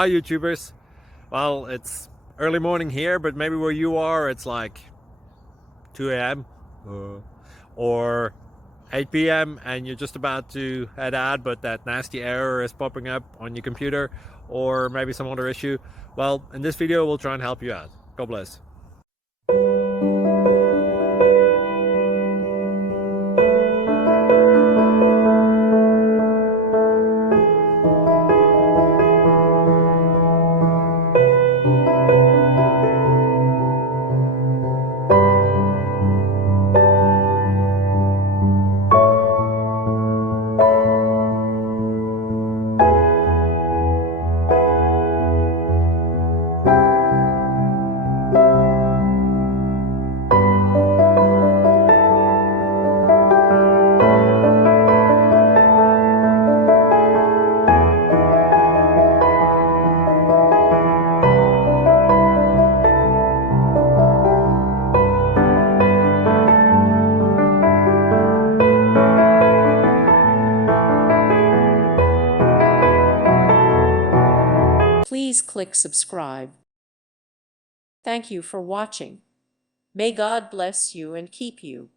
Hi YouTubers. Well, it's early morning here, but maybe where you are it's like 2 a.m. or 8 p.m. and you're just about to head out, but that nasty error is popping up on your computer, or maybe some other issue. Well, in this video we'll try and help you out. God bless. Please click subscribe. Thank you for watching. May God bless you and keep you.